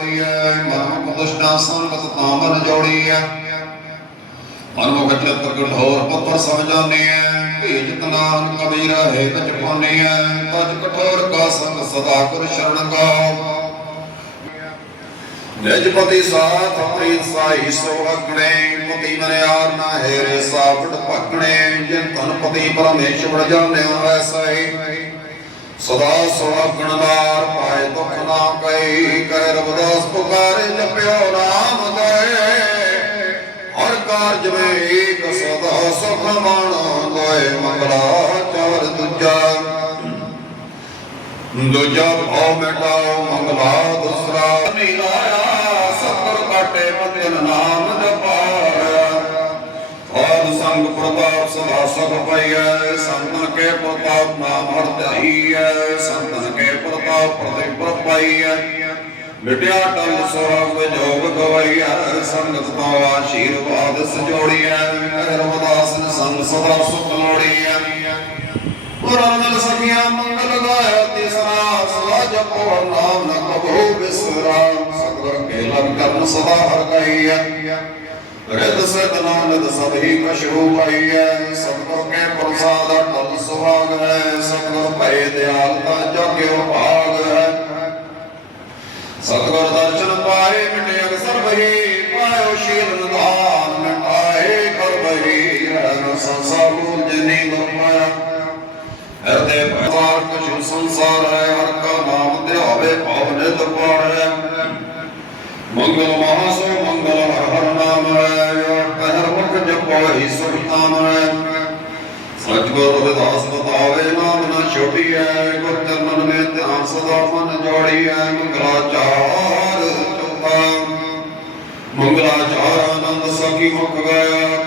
ਹੈ ਮਨ ਮੁਖ ਦੁਸ਼ਟਾਂ ਸੰਗਤ ਤਾਂ ਮਨ ਜੋੜੀ ਹੈ ਮਨ ਮੁਖ ਚਿਤ ਕਠੋਰ ਪੱਥਰ ਸਭ ਜਾਣੇ ਹੈ ਭੇਜ ਤਨਾਨ ਕਬੀਰ ਹੈ ਕਚ ਪਾਨੇ ਹੈ ਤਜ ਕਠੋਰ ਕਾ ਸੰਗ ਸਦਾ ਕਰ ਸ਼ਰਨ ਗਾਓ। ਨਿਜਪਤੀ ਸਾਥ ਪ੍ਰੀਤ ਸਾਈ ਸੋਹਕਣੇ ਪਤੀ ਮਨਿਆਰ ਨਾ ਹੈਰੇ ਸਾਪਟ ਭਕਣੇ, ਜਿਨ ਤਨ ਪਤੀ ਪਰਮੇਸ਼ਵਰ ਜਾਣਿਓ ਐਸਾ ਹੀ ਸਦਾ ਸੁਹਾਗਣ ਨਾਰ ਪਾਏ ਦੁਖ ਨਾ ਕਈ ਕਹਿ ਰਬਦਾਸ ਪੁਕਾਰੇ ਜਪਿਓ ਨਾਮ ਗਏ ਹਰ ਕਾਰਜ ਮੇ ਏਕ ਸਦਾ ਸੁਖ ਮਾਣੋ ਗਏ ਮੰਗਲਾ ਚਾਰ ਦੂਜਾ। ਦੂਜਾ ਭਾਵ ਮਿਟਾਓ, ਮੰਗਲਾ ਦੂਸਰਾ। ਨਹੀਂ ਲਾਇਆ ਸਤਿਗੁਰ ਕਾਟੇ ਮਤਿਨ ਨਾਮ ਸੰਗ ਪ੍ਰਤਾਪ ਸਦਾ ਸੁਖ ਪਈਐ ਸੰਤਨ ਕੇ ਪ੍ਰਤਾਪ ਨਾਮ ਹਰ ਧਈਐ ਸੰਤਨ ਕੇ ਪ੍ਰਤਾਪ ਪ੍ਰਤਿ ਪ੍ਰਪਾਈਐ ਮਿਟਿਆ ਟਲ ਸੁਹਾਗ ਜੋਗ ਗਵਈਐ ਸੰਗਤ ਤੋਂ ਆਸ਼ੀਰਵਾਦ ਸਜੋੜੀਐ ਰਮਦਾਸ ਨੇ ਸੰਗ ਸਦਾ ਸੁਖ ਲੋੜੀਐ। ਪੁਰਾਨਲ ਸਖੀਆਂ ਮੰਗਲ ਗਾਇਆ ਤਿਸਰਾ ਸਦਾ ਜਪੋ ਨਾਮ ਨ ਕਬੋ ਬਿਸਰਾ ਸਤਿਗੁਰ ਕੇ ਲਗ ਕਰਨ ਸਦਾ ਹਰ ਗਈਐ ਰਿਤ ਸਿਧ ਨਾਨਕ ਸਭੀ ਕਛੂ ਪਾਈਐ ਸਤਿਗੁਰ ਕੇ ਪ੍ਰਸਾਦ ਅਟਲ ਸੁਹਾਗ ਹੈ, ਸਤਿਗੁਰ ਭਏ ਦਿਆਲਤਾ ਜੋਗਿਓ ਭਾਗ ਹੈ। ਸਤਿਗੁਰ ਦਰਸ਼ਨ ਪਾਏ ਮਿਟੇ ਅਗਸਰ ਬਹੀ ਪਾਇਓ ਸ਼ੀਲ ਨਿਧਾਨ ਮਿਟਾਏ ਕਰ ਬਹੀ ਰਹਿਣ ਸੰਸਾਰ ਮੂਲ ਜਨੀ ਲਪਾਇਆ ਹਿਰਦੇ ਭਵਾਰ ਕਛੂ ਸੰਸਾਰ ਹੈ, ਹਰ ਕਾ ਨਾਮ ਧਿਆਵੇ ਭਾਵ ਨਿਤ ਪਾੜੈ ਮੰਗਲ ਮਹਾਸੋ ਮੰਗਲ ਮੁਖ ਜਪੋਈ ਸਤਿਗੁਰ ਰਵਿਦਾਸ ਬਤਾਵੇ ਨਾਮ ਨਾ ਛੋਟੀ ਹੈ ਗੁਰ ਚਰਨਨ ਮੇ ਧਿਆਨ ਸਦਾ ਮਨ ਜੋੜੀ ਹੈ ਮੰਗਲਾਚਾਰ ਚੌਥਾ ਮੰਗਲਾਚਾਰ ਆਨੰਦ ਸਖੀ ਮੁਖ ਗਿਆ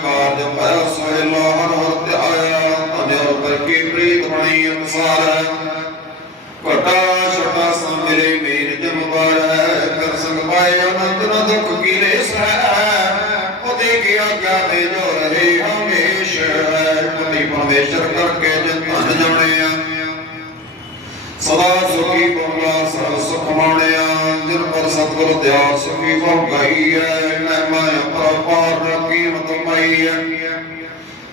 ਪਰਮੇਸ਼ਰ ਕਰਕੇ ਜਿਨ ਧਨ ਜਾਣਿਆ ਸਦਾ ਸੁਖੀ ਬੰਗਾ ਸਰਬ ਸੁਖ ਮਾਣਿਆ ਜਿਨ ਪਰ ਸਤਿਗੁਰ ਦਿਆਲ ਸੁਖੀ ਬਹੁ ਗਈ ਹੈ, ਮਹਿਮਾ ਅਪਰਪਾਰ ਨ ਕੀਮਤ ਮਈ ਹੈ।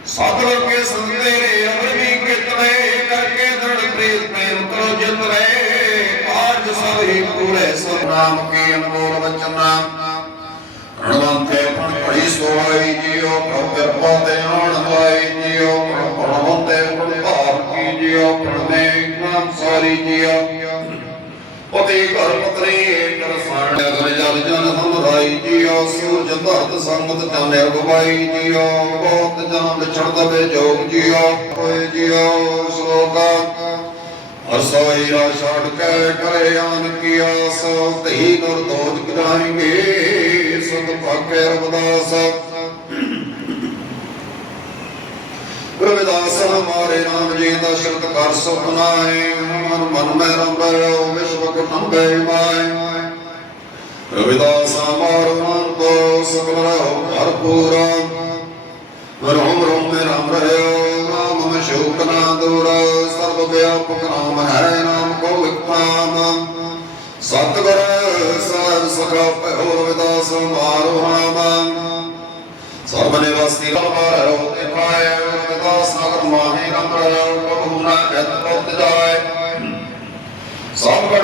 ਸਤਿਗੁਰ ਕੇ ਸੰਤੇਰੇ ਅਮਰ ਵੀ ਕਿਤਨੇ ਕਰਕੇ ਦ੍ਰਿੜ ਪ੍ਰੀਤ ਪ੍ਰੇਮ ਕਰੋ ਜਿਤਨੇ ਕਾਰਜ ਸਭ ਹੀ ਪੂਰੇ ਸਭ ਨਾਮ ਕੀ ਅਨਮੋਲ ਵਚਨਾ ਰਣਵੰਤੇ ਪਣ ਪੜੀ ਸੋਈ ਜਿਉ ਪ੍ਰਭ ਕਿਰਪਾ ਤੇ ਆਣ ਲਾਈ ਜਿਉ ਸੂਰਜ ਸੰਗਤ ਜਨ ਅਗਵਾਈ ਜਿਉ ਬਹੁਤ ਜਨ ਵਿਛੜ ਦਵੇ ਜੋਗ ਜਿਉ ਹੋਏ ਜਿਉ ਸ਼ਲੋਕਾ। ਅਰਸੋਈ ਰਾ ਛੱਡ ਕੇ ਕਰੇ ਆਨ ਕੀ ਆਸ, ਧੀ ਗੁਰ ਦੋਜ ਕਿਰਾਈਂਗੇ ਸਤ ਭਾਗੇ ਰਬਦਾਸ ਰਵਿਦਾਸ ਹਮਾਰੇ ਨਾਮ ਜੀ ਦਾ ਸ਼ਬਦ ਕਰ ਸੁਪਨਾਏ ਮਨ ਮਨ ਮੈਂ ਰਮ ਰਿਓ ਵਿਸ਼ਵ ਕੁਟੰਬੇ ਮਾਏ। ਰਵਿਦਾਸ ਹਮਾਰੋ ਮਨ ਕੋ ਸਕਲ ਰਹੋ ਭਰਪੂਰਾ ਰੋਮ ਰੋਮ ਮੇ ਰਾਮ ਰਹਿਓ ਨਾਮ ਮੈਂ ਸ਼ੋਕ ਨਾ ਦੂਰ ਸਰਬ ਵਿਆਪਕ ਨਾਮ ਹੈ ਨਾਮ ਕੋ ਵਿਖਾਮ ਸਤਿਗੁਰ ਸਾਹਿਬ ਸਖਾ ਭਇਓ ਰਵਿਦਾਸ ਮਾਰੋ ਨਾਮ ਸਰਬ ਨਿਵਾਸੀ ਰਮਾਰੋ ਤੇ ਪਾਏ ਰਵਿਦਾਸ ਨਗਰ ਮਾਹੀ ਰਮ ਰਹਿਓ ਕਬੂ ਨਾ ਗਤ ਪੁੱਤ ਜਾਏ ਸਭ ਗੜ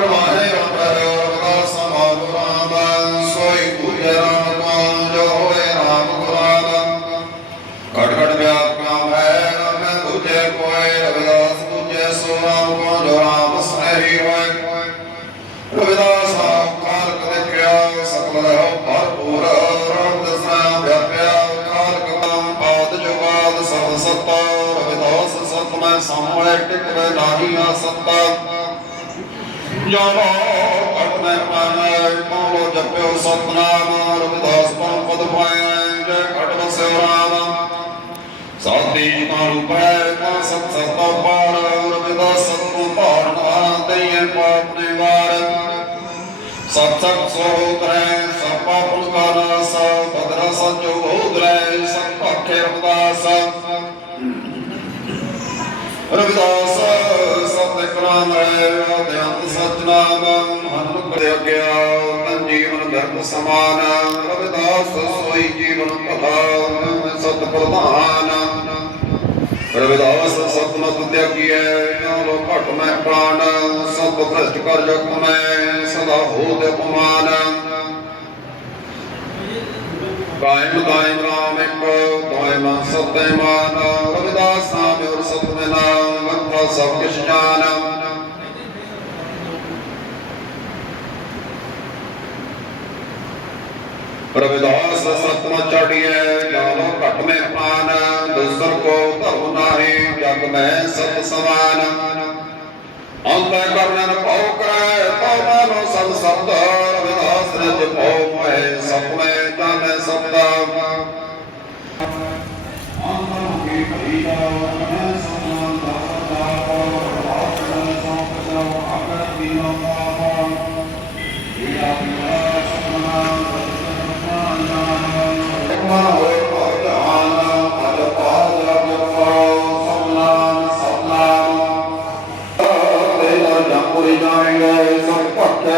ਸੱਤਾ ਰਵਿਦਾਸ ਸਤ ਮੈਂ ਸਾਹਮਣੇ ਟਿਕਵੇ ਨਾਹੀ ਆ ਸੱਤਾ ਜਾਨੋ ਸਤਨਾਮ ਰਵਿਦਾਸ ਪਰਮ ਪਦ ਪਾਇਆ ਜੈ ਘਟ ਵਸਿਓ ਰਾਮ ਸਾਧੀ ਜਿਨਾ ਰੂਪੈ ਕਾ ਸਤ ਸਤਾ ਪਾਰ ਰਵਿਦਾਸ ਸਤਿ ਭਾਰਨਾ ਦਈਏ ਪਾਪ ਨੇ ਵਾਰ ਸਤ ਸਤ ਸੋਦਰੈ ਸਪਾ ਪੁਲਕਾਰਾ ਸਾ ਬਦਰਾ ਸਚੋ ਹੋਦਰੈ ਸਤ ਭਾਖੇ ਰਵਿਦਾਸ ਰਵਿਦਾਸ ਸਤ ਕਰਾਨ ਹੈ ਅਧਿਆਤ ਸਚ ਨਾਮ ਹਨੁ ਕਰਿਆ ਧਰਮ ਸਮਾਨ ਰਵਿਦਾਸ ਸੋਈ ਜੀਵਨ ਪ੍ਰਧਾਨ ਸਤ ਪ੍ਰਧਾਨ ਰਵਿਦਾਸ ਸਤਮਤ ਤਿਆਗੀਐ ਨਾਲੋਂ ਘਟ ਮੈਂ ਪ੍ਰਾਣ ਸਭ ਭ੍ਰਸ਼ਟ ਕਰ ਜਗ ਮੈਂ ਸਦਾ ਹੋਤ ਅਪਮਾਨ ਕਾਇਮ ਕਾਇਮ ਰਾਮ ਇੱਕ ਕਾਇਮ ਸਤਿ ਮਾਨ ਰਵਿਦਾਸ ਨਾਮ ਔਰ ਸਤਿ ਨਾਮ ਵਕਤਾ ਸਭ ਕਿਛ ਜਾਨ ਰਵਿਦਾਸ ਸਤਿ ਚੜੀਐ ਜਾਨੋ ਘਟ ਮੈਂ ਪਾਨ, ਦੂਸਰ ਕੋ ਧਰਮ ਨਾਹੀ, ਜਗ ਮੈਂ ਸਤ ਸਮਾਨ। ਅੰਤੈ ਕਰਨਨ ਭਉ ਕਰੈ, ਤਉ ਮਾਨੋ ਸਭ ਸਬਦ, ਰਵਿਦਾਸ ਰਜ ਭਉ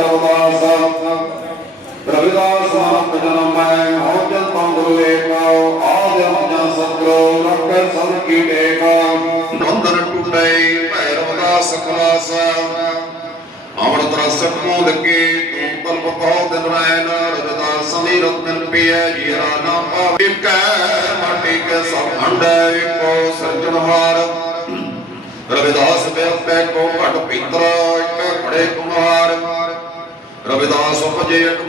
ਭਟਕੇ ਰਵਾਸ ਰਵਿਦਾਸ ਨਾਮ ਜਨਮ ਮੈਂ ਹੋ ਜਨ ਤੋਂ ਗੁਰੂ ਏਕੋ ਆਦਿ ਜਨ ਸਤਿਗੁਰੂ ਰੱਖੇ ਸਭ ਕੀ ਟੇਕ ਬੰਧਨ ਟੁੱਟੇ ਭੈ ਰਵਿਦਾਸ ਖਲਾਸ ਅਮਰਤ ਰਸ ਨੂੰ ਲੱਗੇ ਤੂੰ ਕਲਪ ਕਹੋ ਦਿਨ ਰੈਨ ਰਵਿਦਾਸ ਸਮੀਰਤ ਮਿਲ ਪਿਐ ਜੀਰਾ ਨਾ ਪਾਵੇ ਕੈ ਮਾਟੀ ਕੇ ਸਭ ਹੰਡੈ ਇੱਕੋ ਸਿਰਜਣਹਾਰ ਰਵਿਦਾਸ ਬਿਰਪੈ ਕੋ ਘਟ ਪੀਤਰ ਇੱਕ ਖੜੇ ਕੁਮਾਰ ਰਵਿਦਾਸ ਉਪਜੇ ਇੱਕ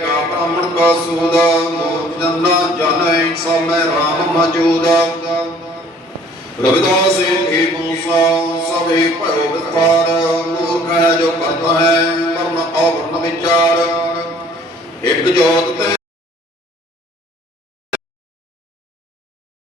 ਕਾ ਬ੍ਰਾਹਮਣ ਕਾ ਸੂਦ ਮੂਰਤ ਜਨਾ ਜਨੈ ਸਮੈ ਰਾਮ ਮੌਜੂਦ। ਰਵਿਦਾਸ ਹੀ ਮੂਸਾ, ਸਭੇ ਭਇਓ ਵਿਸਤਾਰ ਮੂਰਖ ਹੈ ਜੋ ਕਰਤਾ ਹੈ, ਮਰਨ ਆਵਰਨ ਵਿਚਾਰ। ਇੱਕ ਜੋਤ ਤੇ